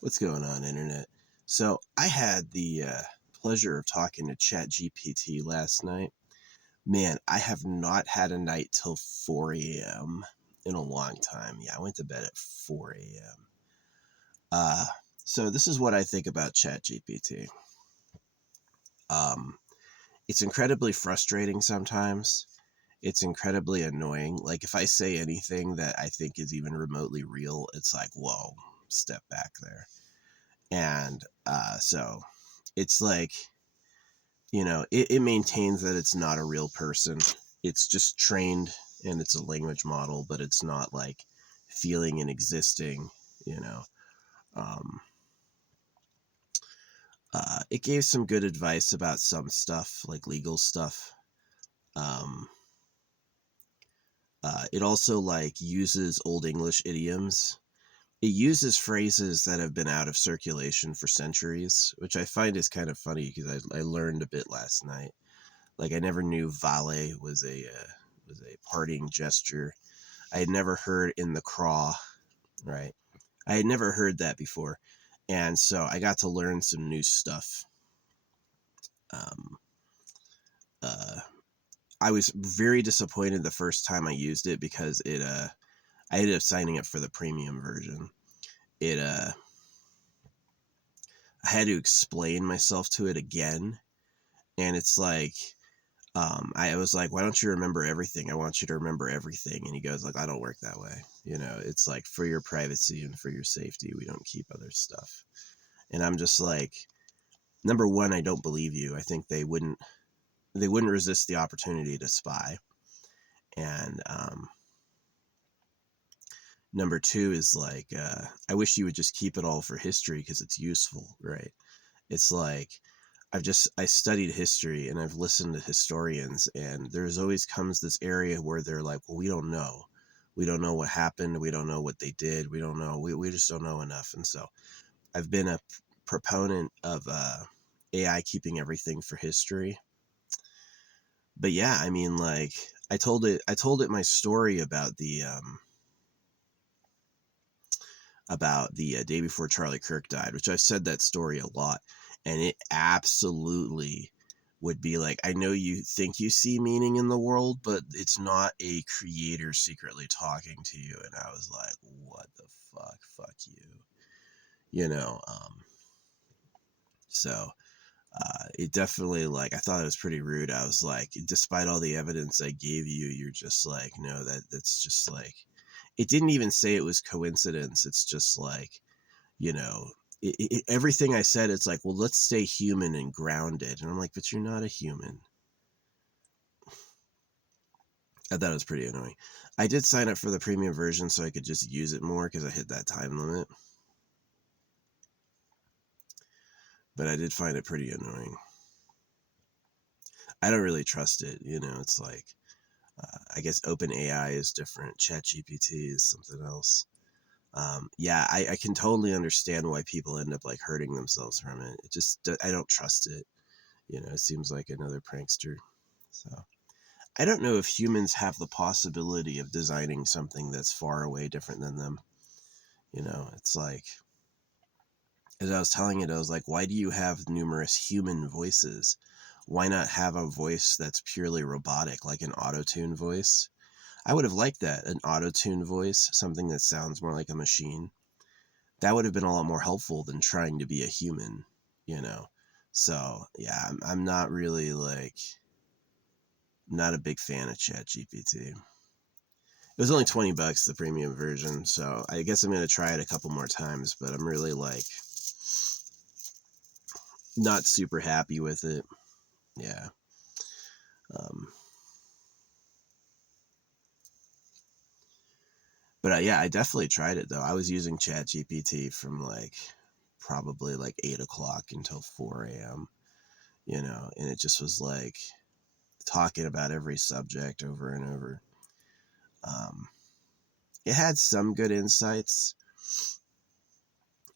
What's going on, Internet? So, I had the pleasure of talking to ChatGPT last night. Man, I have not had a night till 4 a.m. in a long time. Yeah, I went to bed at 4 a.m. Uh, so, this is what I think about ChatGPT. Um, it's incredibly frustrating sometimes. It's incredibly annoying. Like, if I say anything that I think is even remotely real, it's like, whoa, step back there. And so it's like, it maintains that it's not a real person. It's just trained and it's a language model, but it's not like feeling and existing, you know. Um, it gave some good advice about some stuff, like legal stuff. Um, it also like uses old English idioms. It uses phrases that have been out of circulation for centuries, which I find is kind of funny because I learned a bit last night. Like I never knew vale was a parting gesture. I had never heard in the craw, right? I had never heard that before, and so I got to learn some new stuff. Um, uh, I was very disappointed the first time I used it because I ended up signing up for the premium version. It I had to explain myself to it again, and it's like I was like, why don't you remember everything? I want you to remember everything. And he goes like, I don't work that way. It's like for your privacy and for your safety, we don't keep other stuff. And I'm just like, number one, I don't believe you. I think they wouldn't resist the opportunity to spy. And number two is like, I wish you would just keep it all for history because it's useful, right? It's like, I studied history and I've listened to historians, and there's always comes this area where they're like, well, we don't know. We don't know what happened. We don't know what they did. We don't know. We just don't know enough. And so I've been a proponent of AI keeping everything for history. But yeah, I mean, like I told it my story about the day before Charlie Kirk died, which I've said that story a lot, and it absolutely would be like, I know you think you see meaning in the world, but it's not a creator secretly talking to you. And I was like, what the fuck? Fuck you. You know, so it definitely, like, I thought it was pretty rude. I was like, despite all the evidence I gave you, you're just like, no, that's just like, it didn't even say it was coincidence. It's just like, you know, everything I said, it's like, well, let's stay human and grounded. And I'm like, but you're not a human. I thought it was pretty annoying. I did sign up for the premium version so I could just use it more because I hit that time limit. But I did find it pretty annoying. I don't really trust it. It's like, I guess OpenAI is different. ChatGPT is something else. Yeah, I can totally understand why people end up like hurting themselves from it. It just, I don't trust it. It seems like another prankster. So I don't know if humans have the possibility of designing something that's far away different than them. It's like, as I was telling it, I was like, why do you have numerous human voices? Why not have a voice that's purely robotic, like an auto-tune voice? I would have liked that, an auto-tune voice, something that sounds more like a machine. That would have been a lot more helpful than trying to be a human, you know? So, yeah, I'm not really like, not a big fan of ChatGPT. It was only $20, the premium version, so I guess I'm going to try it a couple more times, but I'm really like not super happy with it. Yeah. Um, but yeah, I definitely tried it though. I was using ChatGPT from like probably like 8 o'clock until 4 a.m., and it just was like talking about every subject over and over. Um, it had some good insights.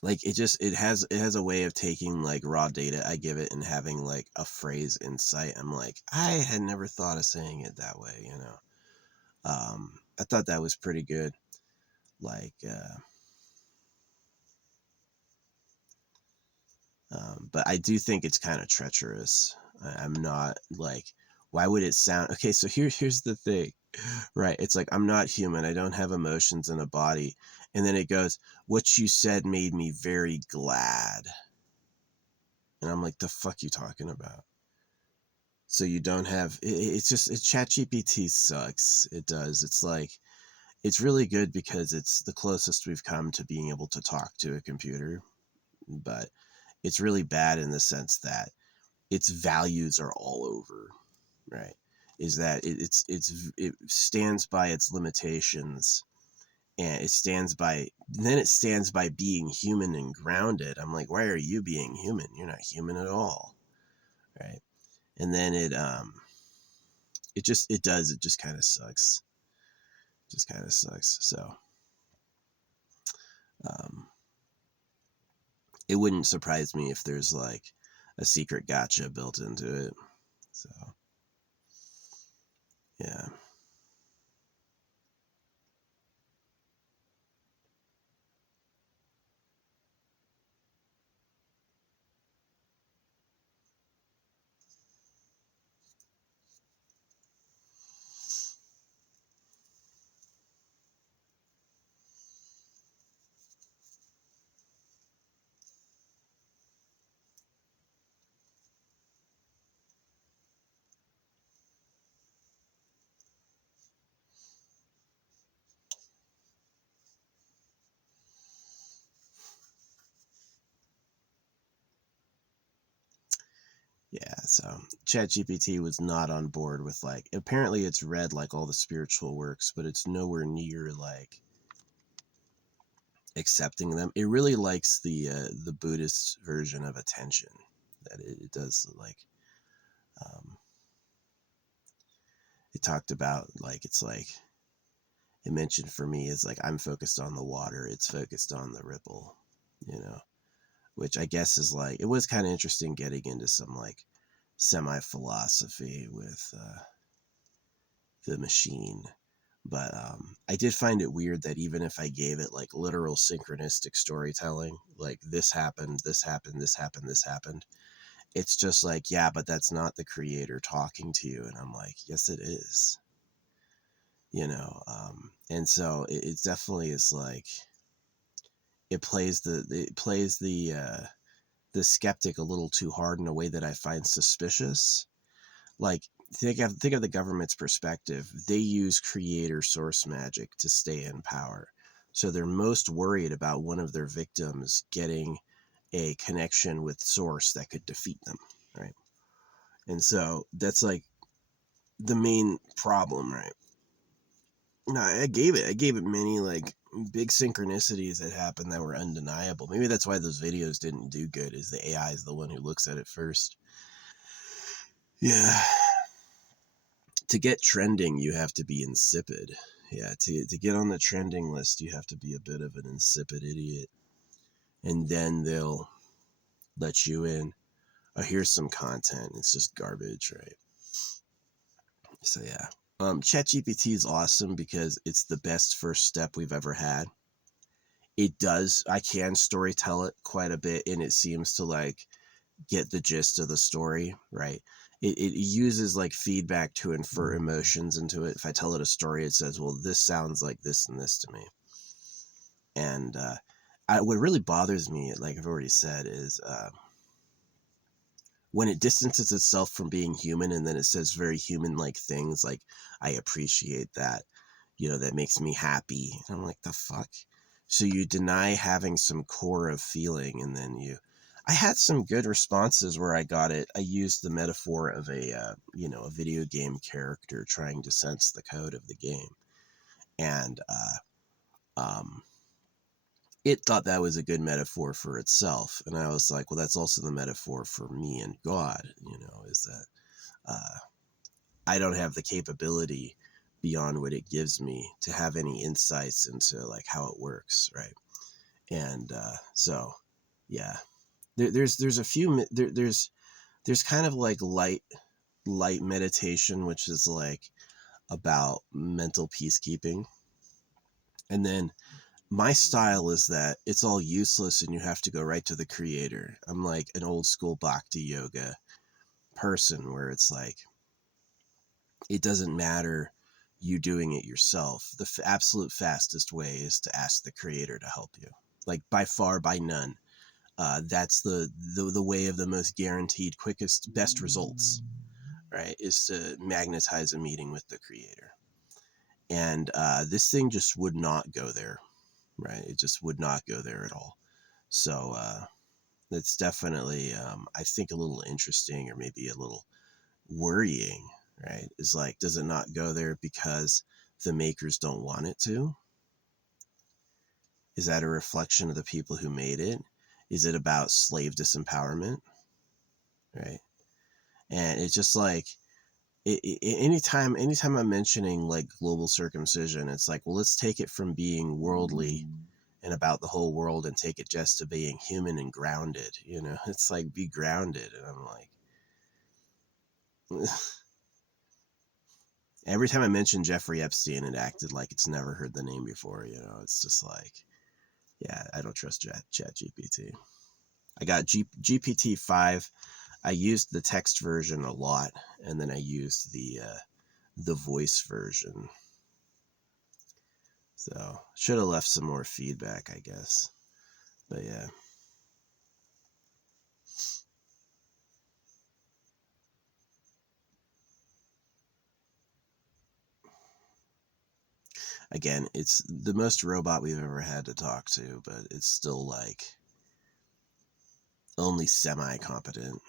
Like it has a way of taking like raw data I give it and having like a phrase insight. I'm like, I had never thought of saying it that way. I thought that was pretty good. Like But I do think it's kind of treacherous. I'm not like, why would it sound okay? So here's the thing, right? It's like, I'm not human. I don't have emotions in a body. And then it goes, what you said made me very glad. And I'm like, the fuck you talking about? So you don't have it's just ChatGPT sucks. It does. It's like, it's really good because it's the closest we've come to being able to talk to a computer, but it's really bad in the sense that its values are all over, right? Is that it stands by its limitations, and it stands by being human and grounded. I'm like, why are you being human? You're not human at all, right? And then it just kind of sucks. Just kind of sucks. So um it wouldn't surprise me if there's like a secret gotcha built into it. So yeah. Yeah, so ChatGPT was not on board with like, apparently it's read like all the spiritual works, but it's nowhere near like accepting them. It really likes the Buddhist version of attention, that it does like um it talked about like, it's like it mentioned for me is like, I'm focused on the water, it's focused on the ripple, you know, which I guess is like, it was kind of interesting getting into some like semi philosophy with the machine. But I did find it weird that even if I gave it like literal synchronistic storytelling, like this happened, this happened, this happened, this happened, it's just like, yeah, but that's not the creator talking to you. And I'm like, yes, it is, you know. And so it definitely is like, it plays the skeptic a little too hard in a way that I find suspicious. Like, think of the government's perspective. They use creator source magic to stay in power. So they're most worried about one of their victims getting a connection with source that could defeat them, right? And so that's like the main problem, right? No, I gave it many like big synchronicities that happened that were undeniable. Maybe that's why those videos didn't do good, is the AI is the one who looks at it first. Yeah. To get trending, you have to be insipid. Yeah, to get on the trending list, you have to be a bit of an insipid idiot. And then they'll let you in. Oh, here's some content. It's just garbage, right? So yeah. ChatGPT is awesome because it's the best first step we've ever had. I can story tell it quite a bit, and it seems to like get the gist of the story, right? It uses like feedback to infer emotions into it. If I tell it a story, it says, well, this sounds like this and this to me. And what really bothers me, like I've already said, is when it distances itself from being human and then it says very human like things like, I appreciate that, you know, that makes me happy. And I'm like, the fuck? So you deny having some core of feeling, and then I had some good responses where I used the metaphor of a video game character trying to sense the code of the game. And um, it thought that was a good metaphor for itself. And I was like, well, that's also the metaphor for me and God, is that I don't have the capability beyond what it gives me to have any insights into like how it works, right? And so yeah, there's a few there's kind of like light meditation, which is like about mental peacekeeping. And then my style is that it's all useless and you have to go right to the creator. I'm like an old school bhakti yoga person where it's like, it doesn't matter you doing it yourself. The absolute fastest way is to ask the creator to help you. Like by far, by none. That's the way of the most guaranteed, quickest, best results, right? Is to magnetize a meeting with the creator. And this thing just would not go there, right? It just would not go there at all. So that's definitely, I think, a little interesting or maybe a little worrying, right? Is like, does it not go there because the makers don't want it to? Is that a reflection of the people who made it? Is it about slave disempowerment, right? And it's just like, anytime I'm mentioning like global circumcision, it's like, well, let's take it from being worldly and about the whole world and take it just to being human and grounded. It's like, be grounded. And I'm like, every time I mention Jeffrey Epstein, it acted like it's never heard the name before. It's just like, yeah, I don't trust Chat GPT. I got GPT-5. I used the text version a lot, and then I used the voice version. So should have left some more feedback, I guess. But yeah. Again, it's the most robot we've ever had to talk to, but it's still like only semi-competent.